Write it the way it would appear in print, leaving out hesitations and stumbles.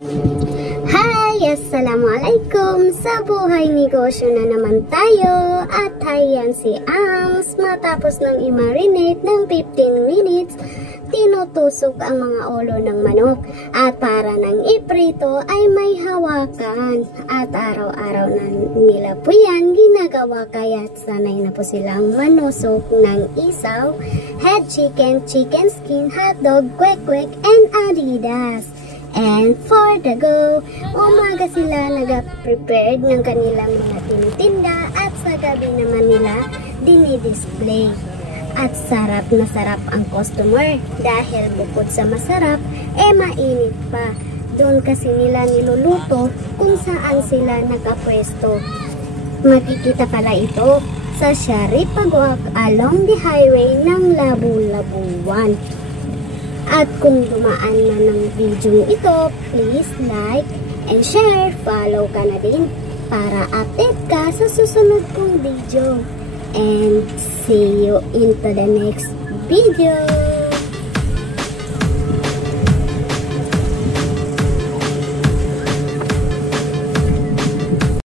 Hi! Assalamualaikum! Sa buhay negosyo na naman tayo. At ayan si Ams. Matapos nang i-marinate ng 15 minutes, tinutusok ang mga ulo ng manok. At para nang iprito ay may hawakan. At araw-araw na nila po yan ginagawa, kaya sanay na po silang manusok ng isaw, head chicken, chicken skin, hotdog, kwek-kwek, and adidas. And for the go, umaga sila nag-prepared ng kanilang mga tinitinda at sa gabi naman nila dinidisplay. At sarap na sarap ang customer dahil bukod sa masarap, mainit pa. Doon kasi nila niluluto kung saan sila nakapwesto. Makikita pala ito sa Sharif Pagwak along the highway ng Labu-Labuan. At kung dumaan na ng video ito, please like and share. Follow ka na din para update ka sa susunod kong video. And see you into the next video.